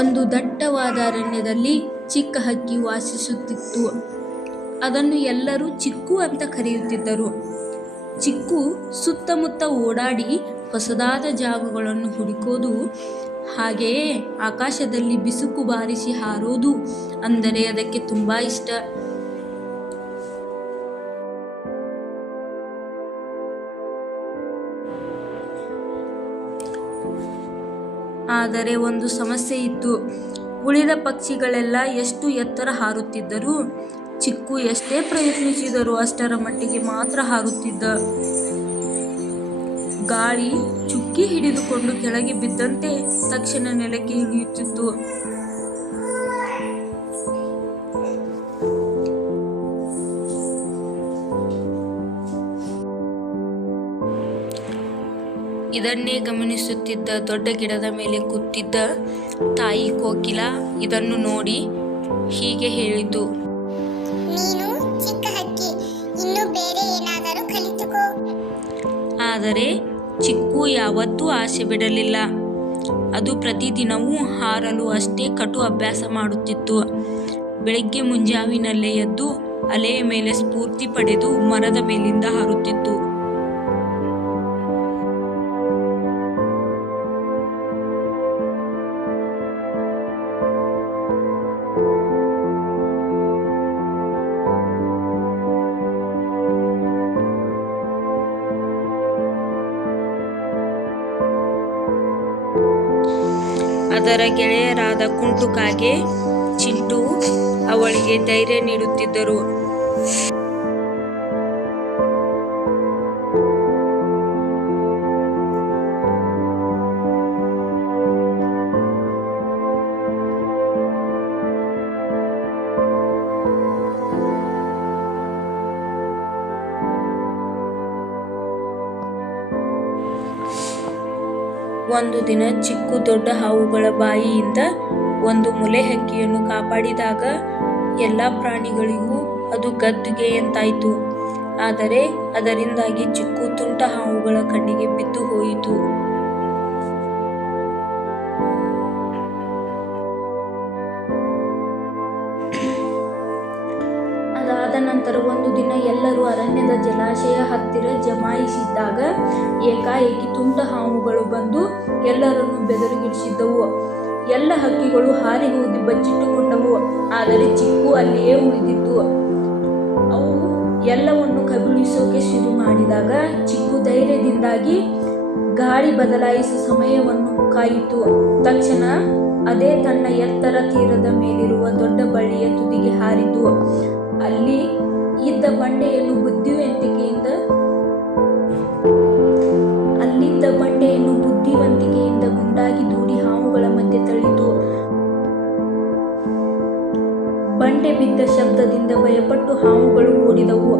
ಒಂದು ದಟ್ಟವಾದ ಅರಣ್ಯದಲ್ಲಿ ಚಿಕ್ಕ ಹಕ್ಕಿ ವಾಸಿಸುತ್ತಿತ್ತು. ಅದನ್ನು ಎಲ್ಲರೂ ಚಿಕ್ಕು ಅಂತ ಕರೆಯುತ್ತಿದ್ದರು. ಚಿಕ್ಕು ಸುತ್ತಮುತ್ತ ಓಡಾಡಿ ಹೊಸದಾದ ಜಾಗಗಳನ್ನು ಹುಡುಕೋದು, ಹಾಗೆಯೇ ಆಕಾಶದಲ್ಲಿ ಬಿಸುಕು ಬಾರಿಸಿ ಹಾರೋದು ಅಂದರೆ ಅದಕ್ಕೆ ತುಂಬ ಇಷ್ಟ. ಆದರೆ ಒಂದು ಸಮಸ್ಯೆ ಇತ್ತು. ಉಳಿದ ಪಕ್ಷಿಗಳೆಲ್ಲ ಎಷ್ಟು ಎತ್ತರ ಹಾರುತ್ತಿದ್ದರೂ ಚಿಕ್ಕು ಎಷ್ಟೇ ಪ್ರಯತ್ನಿಸಿದರೂ ಅಷ್ಟರ ಮಟ್ಟಿಗೆ ಮಾತ್ರ ಹಾರುತ್ತಿದ್ದ. ಗಾಳಿ ಚುಕ್ಕಿ ಹಿಡಿದುಕೊಂಡು ಕೆಳಗೆ ಬಿದ್ದಂತೆ ತಕ್ಷಣ ನೆಲಕ್ಕೆ ಇಳಿಯುತ್ತಿತ್ತು. ಇದನ್ನೇ ಗಮನಿಸುತ್ತಿದ್ದ ದೊಡ್ಡ ಗಿಡದ ಮೇಲೆ ಕೂತಿದ್ದ ತಾಯಿ ಕೋಕಿಲ ಇದನ್ನು ನೋಡಿ ಹೀಗೆ ಹೇಳಿತು, ನೀನು ಚಿಕ್ಕ ಹಕ್ಕಿ, ಇನ್ನು ಬೇರೆ ಏನಾದರೂ ಕಲಿತುಕೋ. ಆದರೆ ಚಿಕ್ಕು ಯಾವತ್ತೂ ಆಸೆ ಬಿಡಲಿಲ್ಲ. ಅದು ಪ್ರತಿದಿನವೂ ಹಾರಲು ಅಷ್ಟೇ ಕಟು ಅಭ್ಯಾಸ ಮಾಡುತ್ತಿತ್ತು. ಬೆಳಗ್ಗೆ ಮುಂಜಾವಿನಲ್ಲೇ ಎದ್ದು ಅಲೆಯ ಮೇಲೆ ಸ್ಫೂರ್ತಿ ಪಡೆದು ಮರದ ಮೇಲಿಂದ ಹಾರುತ್ತಿತ್ತು. ಅದರ ಗೆಳೆಯರಾದ ಕುಂಟು ಕಾಗೆ, ಚಿಂಟು ಅವಳಿಗೆ ಧೈರ್ಯ ನೀಡುತ್ತಿದ್ದರು. ಒಂದು ದಿನ ಚಿಕ್ಕು ದೊಡ್ಡ ಹಾವುಗಳ ಬಾಯಿಯಿಂದ ಒಂದು ಮೊಲೆ ಹಕ್ಕಿಯನ್ನು ಕಾಪಾಡಿದಾಗ ಎಲ್ಲ ಪ್ರಾಣಿಗಳಿಗೂ ಅದು ಗದ್ದುಗೆ ಎಂತಾಯಿತು. ಆದರೆ ಅದರಿಂದಾಗಿ ಚಿಕ್ಕು ತುಂಟ ಹಾವುಗಳ ಕಣ್ಣಿಗೆ ಬಿದ್ದು ಹೋಯಿತು. ಅದಾದ ನಂತರ ಒಂದು ದಿನ ಎಲ್ಲರೂ ಅರಣ್ಯದ ಜಲಾಶಯ ಹತ್ತಿರ ಜಮಾಯಿಸಿದ್ದಾಗ ಏಕಾಏಕಿ ತುಂಟ ಹಾವುಗಳು ಬಂದು ಎಲ್ಲರನ್ನು ಬೆದರಿಗಿಡಿಸಿದ್ದವು. ಎಲ್ಲ ಹಕ್ಕಿಗಳು ಹಾರಿ ಹೋಗಿ ಬಚ್ಚಿಟ್ಟುಕೊಂಡವು. ಆದರೆ ಚಿಕ್ಕು ಅಲ್ಲಿಯೇ ಉಳಿದಿತ್ತು. ಅವು ಎಲ್ಲವನ್ನು ಕಬಳಿಸೋಕೆ ಶುರು ಮಾಡಿದಾಗ ಚಿಕ್ಕು ಧೈರ್ಯದಿಂದಾಗಿ ಗಾಳಿ ಬದಲಾಯಿಸುವ ಸಮಯವನ್ನು ಕಾಯಿತು. ತಕ್ಷಣ ಅದೇ ತನ್ನ ಎತ್ತರ ತೀರದ ಮೇಲಿರುವ ದೊಡ್ಡ ಬಳ್ಳಿಯ ತುದಿಗೆ ಹಾರಿತು. ಅಲ್ಲಿ ಇದ್ದ ಬಂಡೆಯನ್ನು ಬುದ್ಧಿವಂತಿಕೆಯಿಂದ ಗುಂಡಾಗಿ ದೂಡಿ ಹಾವುಗಳ ಮಧ್ಯೆ ತಳ್ಳಿತು. ಬಂಡೆ ಬಿದ್ದ ಶಬ್ದದಿಂದ ಭಯಪಟ್ಟು ಹಾವುಗಳು ಓಡಿದವು.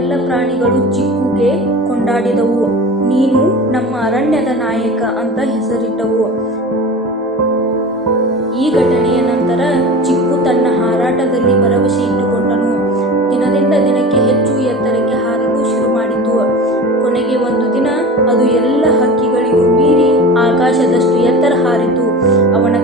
ಎಲ್ಲ ಪ್ರಾಣಿಗಳು ಚಿಕ್ಕುಗೆ ಕೊಂಡಾಡಿದವು. ನೀನು ನಮ್ಮ ಅರಣ್ಯದ ನಾಯಕ ಅಂತ ಹೆಸರಿಟ್ಟವು. ಈ ಘಟನೆಯ ನಂತರ ಚಿಕ್ಕು ತನ್ನ ಹಾರಾಟದಲ್ಲಿ ಭರವಸೆ ಇಟ್ಟುಕೊಂಡನು. ದಿನದಿಂದ ದಿನಕ್ಕೆ ಹೆಚ್ಚು ಎತ್ತರಕ್ಕೆ ಹಾರಲು ಶುರು ಮಾಡಿತು. ಕೊನೆಗೆ ಒಂದು ದಿನ ಅದು ಎಲ್ಲ ಹಕ್ಕಿಗಳಿಗೂ ಮೀರಿ ಆಕಾಶದಷ್ಟು ಎತ್ತರ ಹಾರಿತು. ಅವನ